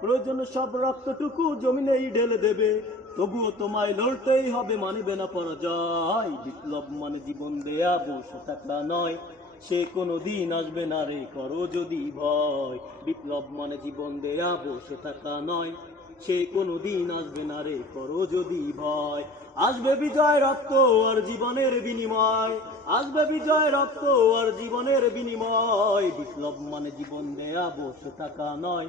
প্রয়োজন সব রক্তটুকু জমিনেই ঢেলে দেবে। তবুও তোমায় লড়তেই হবে, মানবে না পরাজয়। বিপ্লব মানে জীবন দেয়া, বসে থাকা নয়। সে কোনো দিন আসবে না রে, করো যদি ভয়। বিপ্লব মানে জীবন দেয়া, বসে থাকা নয়। সে কোনো দিন আসবে না রে, করো যদি ভয়। আসবে বিজয় রক্ত আর জীবনের বিনিময়। আসবে বিজয় রক্ত আর জীবনের বিনিময়। বিপ্লব মানে জীবন দেয়া, বসে থাকা নয়।